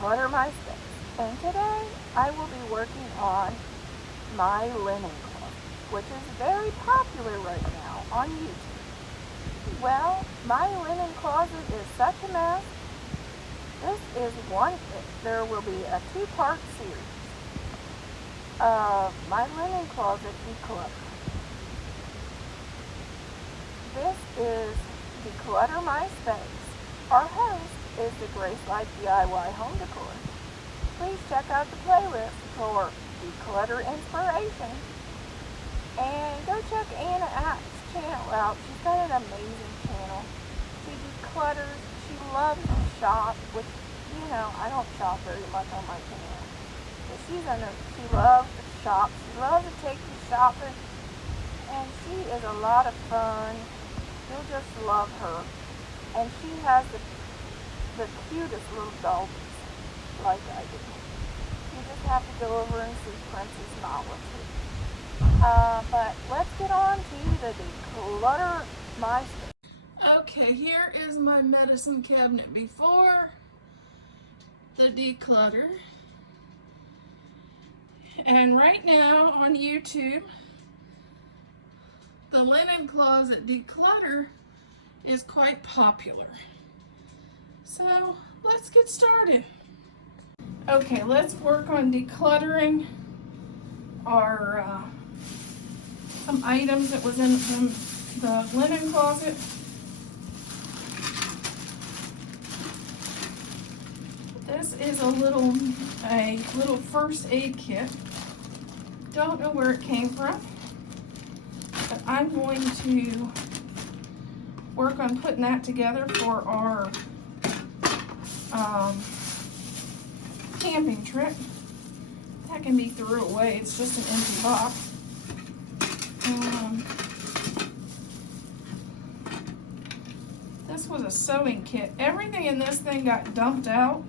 declutter my space. And today I will be working on my linen closet, which is very popular right now on YouTube. Well, my linen closet is such a mess. There will be a two-part series of my linen closet declutter. This is Declutter My Space. Our host is the Grace Life DIY Home Decor. Please check out the playlist for declutter inspiration. And go check Anna App's channel out. She's got an amazing channel. She declutters. She loves to shop, which, I don't shop very much on my channel. But she loves to shop. She loves to take you shopping. And she is a lot of fun. You'll just love her. And she has the cutest little doggies, like I do. You just have to go over and see Princess Nala too. But let's get on to the declutter my space. Okay, here is my medicine cabinet before the declutter. And right now on YouTube, the linen closet declutter is quite popular. So let's get started. Okay, let's work on decluttering our some items that was in the linen closet. This is a little first aid kit. Don't know where it came from, but I'm going to work on putting that together for our camping trip. That can be thrown away. It's just an empty box. This was a sewing kit. Everything in this thing got dumped out,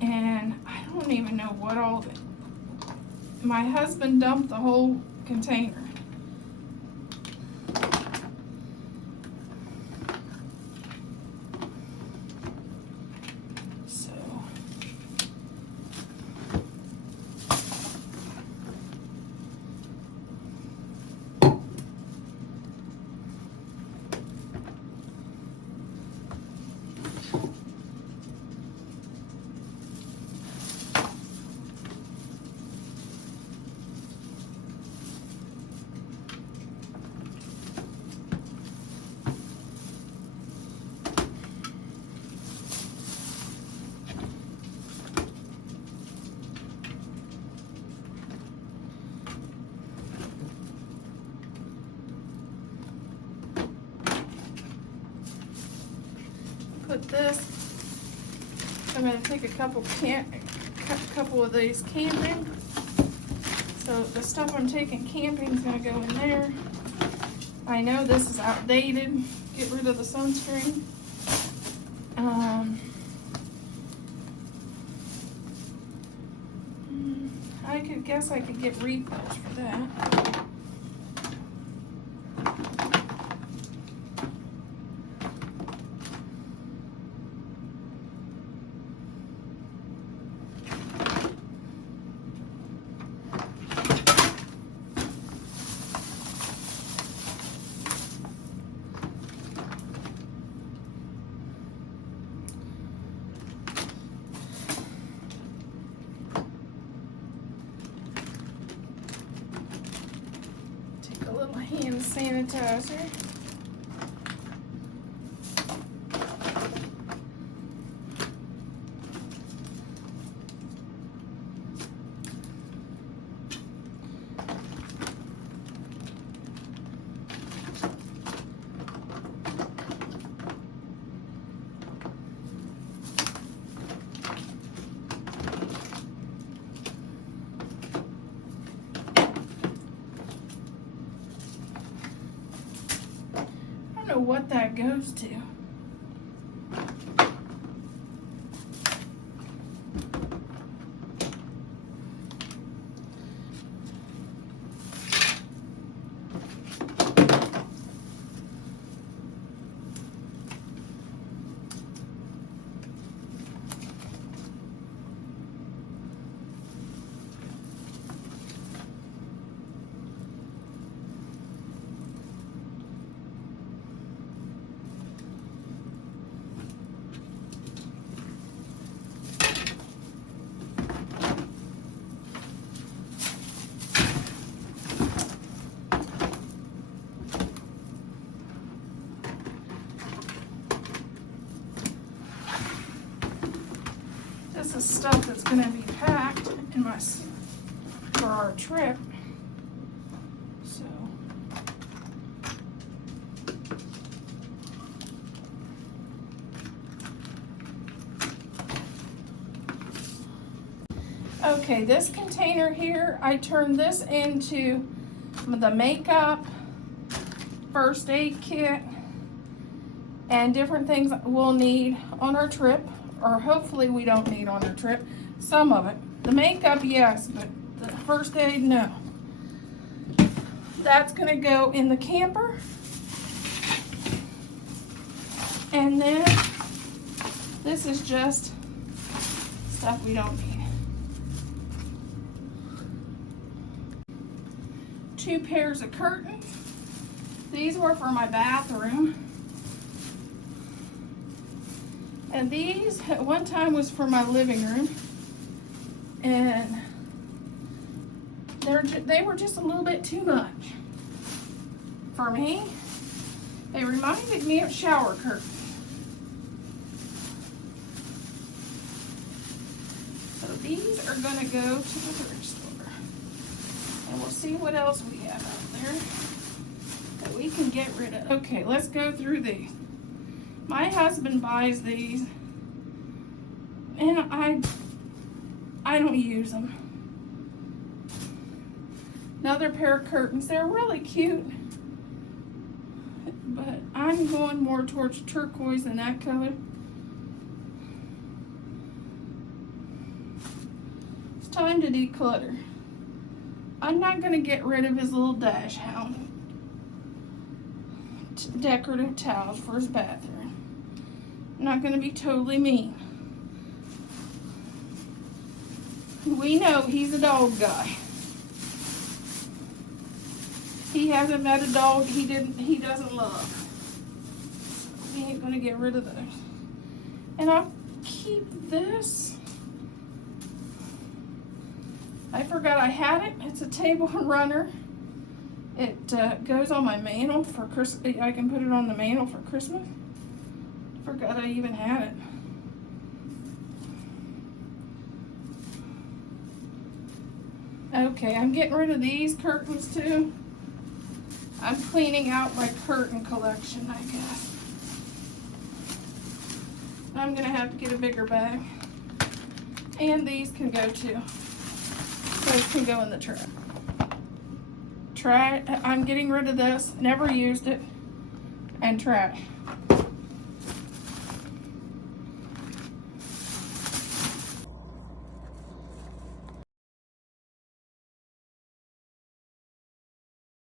and I don't even know what all of it. My husband dumped the whole container. Put this. I'm going to take a couple of these camping. So the stuff I'm taking camping is going to go in there. I know this is outdated. Get rid of the sunscreen. I could get refills for that. Take a little hand sanitizer. I don't know what that goes to. this is stuff that's gonna be packed in my, for our trip. So. Okay, this container here, I turned this into the makeup, first aid kit, and different things we'll need on our trip, or hopefully we don't need on our trip. Some of it. The makeup, yes, but the first aid, no. That's gonna go in the camper. And then this is just stuff we don't need. 2 pairs of curtains. These were for my bathroom. And these at one time was for my living room. And they were just a little bit too much for me. They reminded me of shower curtains. So these are gonna go to the thrift store. And we'll see what else we have out there that we can get rid of. Okay, let's go through these. My husband buys these, and I don't use them. Another pair of curtains. They're really cute, but I'm going more towards turquoise than that color. It's time to declutter. I'm not going to get rid of his little dash hound decorative towels for his bathroom. I'm not going to be totally mean. We know he's a dog guy. He hasn't met a dog he doesn't love. So we ain't going to get rid of those. And I'll keep this. I forgot I had it. It's a table runner. It goes on my mantle for Christmas. I can put it on the mantle for Christmas. Forgot I even had it. Okay, I'm getting rid of these curtains too. I'm cleaning out my curtain collection, I guess. I'm gonna have to get a bigger bag. And these can go too. Those can go in the truck. I'm getting rid of this, never used it, and trash.